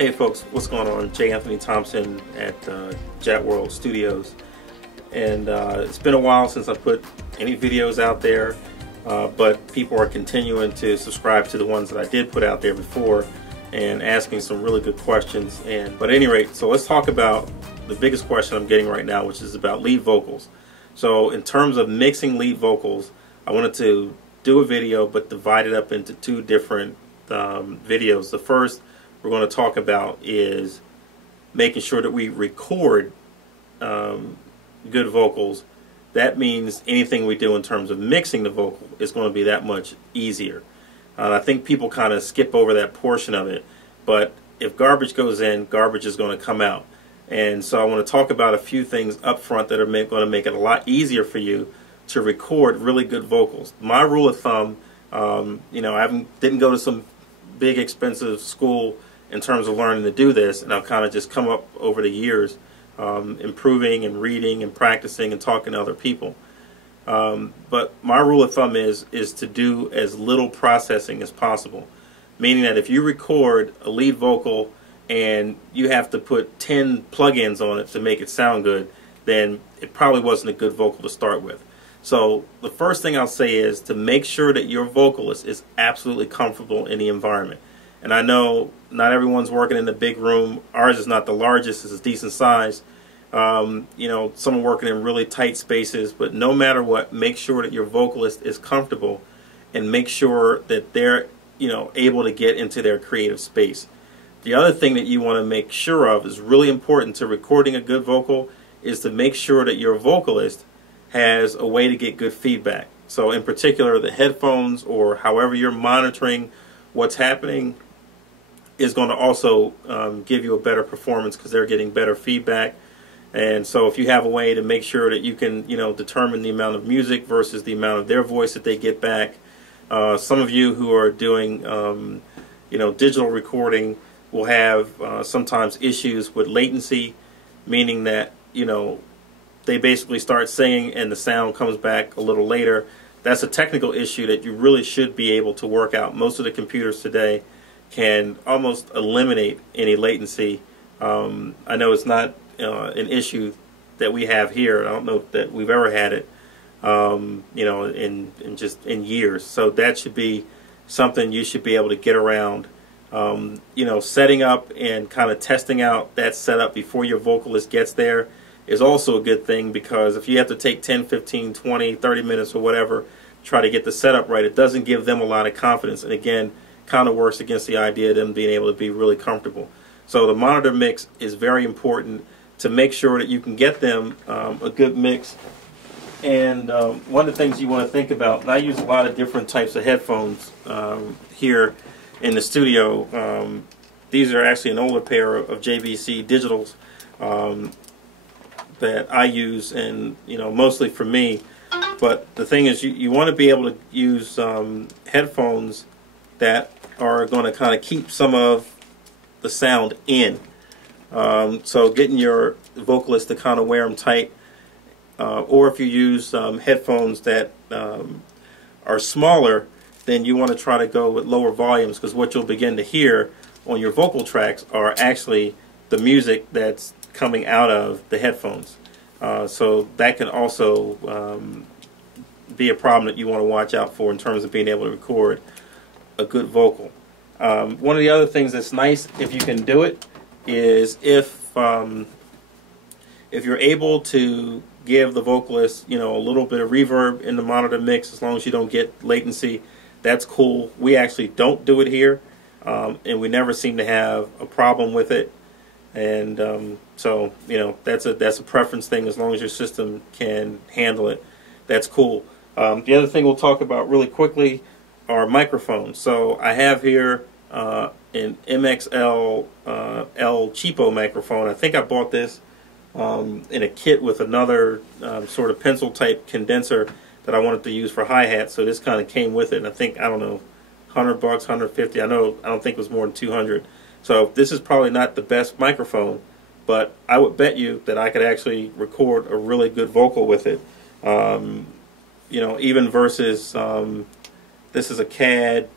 Hey folks, what's going on? J Anthony ThompSon at JatWorld Studios, and it's been a while since I put any videos out there, but people are continuing to subscribe to the ones that I did put out there before and asking some really good questions. But at any rate, so let's talk about the biggest question I'm getting right now, which is about lead vocals. So in terms of mixing lead vocals, I wanted to do a video but divide it up into two different videos. The first we're going to talk about is making sure that we record good vocals. That means anything we do in terms of mixing the vocal is going to be that much easier. I think people kind of skip over that portion of it, but if garbage goes in, garbage is going to come out. And so I want to talk about a few things up front that are going to make it a lot easier for you to record really good vocals. My rule of thumb, you know, didn't go to some big expensive school in terms of learning to do this, and I've kind of just come up over the years improving and reading and practicing and talking to other people. But my rule of thumb is to do as little processing as possible, meaning that if you record a lead vocal and you have to put 10 plugins on it to make it sound good, then it probably wasn't a good vocal to start with. So the first thing I'll say is to make sure that your vocalist is absolutely comfortable in the environment. And I know not everyone's working in the big room. Ours is not the largest, it's a decent size. You know, some are working in really tight spaces, but no matter what, make sure that your vocalist is comfortable and make sure that they're, you know, able to get into their creative space. The other thing that you want to make sure of is really important to recording a good vocal is to make sure that your vocalist has a way to get good feedback. So in particular, the headphones or however you're monitoring what's happening is going to also give you a better performance because they're getting better feedback. And so if you have a way to make sure that you can, you know, determine the amount of music versus the amount of their voice that they get back. Some of you who are doing, you know, digital recording will have sometimes issues with latency, meaning that, you know, they basically start singing and the sound comes back a little later. That's a technical issue that you really should be able to work out. Most of the computers today can almost eliminate any latency. I know it's not an issue that we have here. I don't know that we've ever had it, you know, in years. So that should be something you should be able to get around. You know, setting up and kind of testing out that setup before your vocalist gets there is also a good thing, because if you have to take 10, 15, 20, 30 minutes or whatever, try to get the setup right, it doesn't give them a lot of confidence. And again, kind of works against the idea of them being able to be really comfortable. So the monitor mix is very important to make sure that you can get them a good mix. And one of the things you want to think about, and I use a lot of different types of headphones here in the studio. These are actually an older pair of JVC digitals that I use, and you know, mostly for me. But the thing is, you want to be able to use headphones that are going to kind of keep some of the sound in. So getting your vocalist to kind of wear them tight, or if you use headphones that are smaller, then you want to try to go with lower volumes, because what you'll begin to hear on your vocal tracks are actually the music that's coming out of the headphones. So that can also be a problem that you want to watch out for in terms of being able to record a good vocal. One of the other things that's nice, if you can do it, is if you're able to give the vocalist, you know, a little bit of reverb in the monitor mix, as long as you don't get latency, that's cool. We actually don't do it here, and we never seem to have a problem with it. And so, you know, that's a preference thing. As long as your system can handle it, that's cool. The other thing we'll talk about really quickly are microphones. So I have here an MXL L cheapo microphone. I think I bought this in a kit with another sort of pencil type condenser that I wanted to use for hi-hat. So this kind of came with it, and I think, I don't know, $100, 150. I don't think it was more than 200. So this is probably not the best microphone, but I would bet you that I could actually record a really good vocal with it. You know, even versus this is a CAD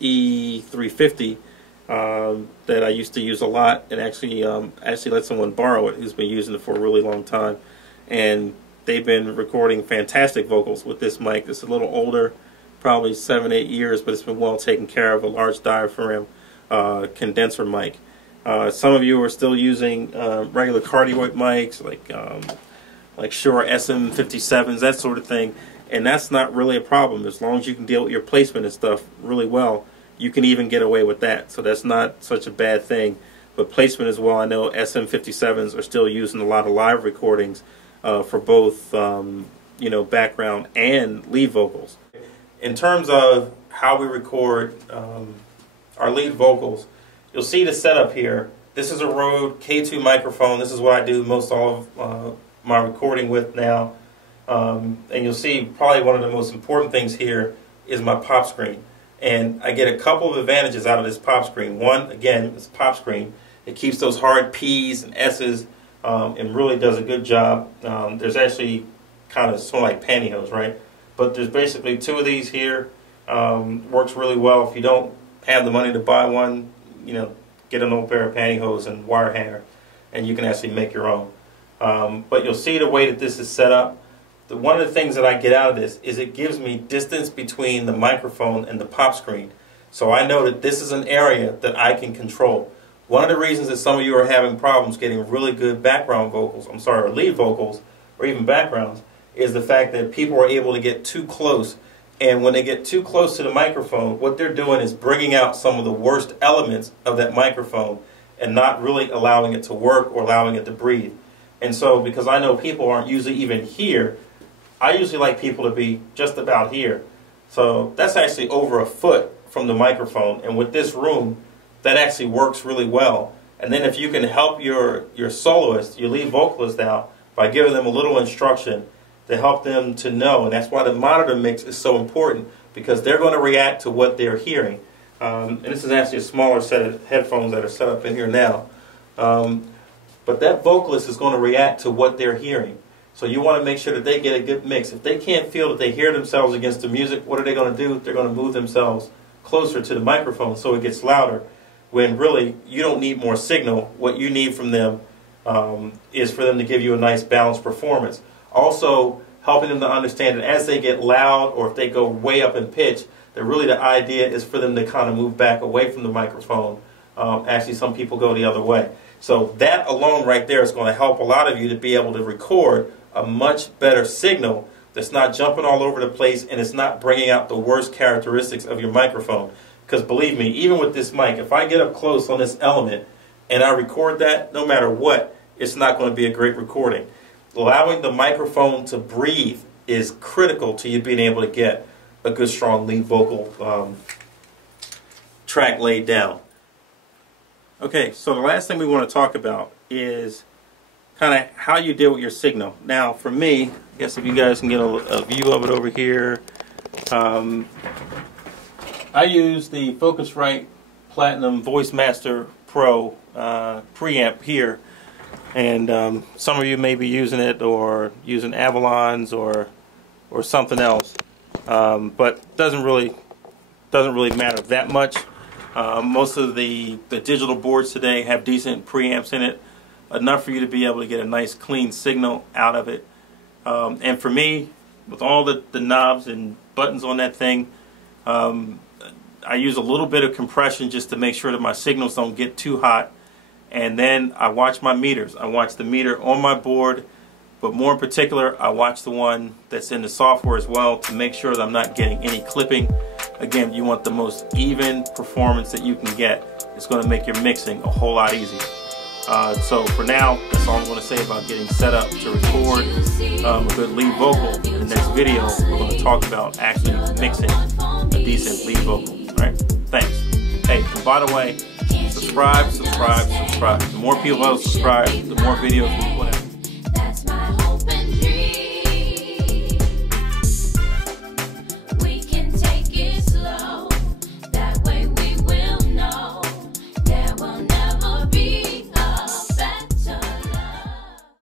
E350, that I used to use a lot, and actually let someone borrow it who's been using it for a really long time, and they've been recording fantastic vocals with this mic. It's a little older, probably 7-8 years, but it's been well taken care of. A large diaphragm condenser mic. Some of you are still using regular cardioid mics like Shure SM57s, that sort of thing, and that's not really a problem. As long as you can deal with your placement and stuff really well, you can even get away with that. So that's not such a bad thing. But placement as well, I know SM57s are still used in a lot of live recordings for both background and lead vocals. In terms of how we record our lead vocals, you'll see the setup here. This is a Rode K2 microphone. This is what I do most all of my recording with now. And you'll see probably one of the most important things here is my pop screen. And I get a couple of advantages out of this pop screen. One, again, it's a pop screen. It keeps those hard P's and S's and really does a good job. There's actually kind of sort of like pantyhose, right? But there's basically 2 of these here. Works really well. If you don't have the money to buy one, get an old pair of pantyhose and wire hanger, and you can actually make your own. But you'll see the way that this is set up. One of the things that I get out of this is it gives me distance between the microphone and the pop screen. So I know that this is an area that I can control. One of the reasons that some of you are having problems getting really good background vocals, or lead vocals, or even backgrounds, is the fact that people are able to get too close. And when they get too close to the microphone, what they're doing is bringing out some of the worst elements of that microphone and not really allowing it to work or allowing it to breathe. And so, because I know people aren't usually even here, I usually like people to be just about here. So that's actually over a foot from the microphone, and with this room, that actually works really well. And then if you can help your soloist, your lead vocalist out by giving them a little instruction to help them to know, and that's why the monitor mix is so important, because they're going to react to what they're hearing. And this is actually a smaller set of headphones that are set up in here now. But that vocalist is going to react to what they're hearing. So you want to make sure that they get a good mix. If they can't feel that they hear themselves against the music, what are they going to do? They're going to move themselves closer to the microphone so it gets louder, when really you don't need more signal. What you need from them is for them to give you a nice balanced performance. Also helping them to understand that as they get loud or if they go way up in pitch, that really the idea is for them to kind of move back away from the microphone. Actually, some people go the other way. So that alone right there is going to help a lot of you to be able to record a much better signal that's not jumping all over the place and it's not bringing out the worst characteristics of your microphone. Because believe me, even with this mic, if I get up close on this element and I record that, no matter what, it's not going to be a great recording. Allowing the microphone to breathe is critical to you being able to get a good strong lead vocal track laid down. Okay, so the last thing we want to talk about is kind of how you deal with your signal. Now, for me, I guess if you guys can get a view of it over here, I use the Focusrite Platinum Voice Master Pro preamp here, and some of you may be using it or using Avalon's or something else, but doesn't really matter that much. Most of the digital boards today have decent preamps in it, enough for you to be able to get a nice clean signal out of it. And for me, with all the knobs and buttons on that thing, I use a little bit of compression just to make sure that my signals don't get too hot. And then I watch my meters. I watch the meter on my board, but more in particular, I watch the one that's in the software as well to make sure that I'm not getting any clipping. Again, you want the most even performance that you can get. It's going to make your mixing a whole lot easier. So for now, that's all I'm going to say about getting set up to record a good lead vocal. In the next video, we're going to talk about actually mixing a decent lead vocal. All right? Thanks. Hey, and by the way, subscribe. The more people that subscribe, the more videos we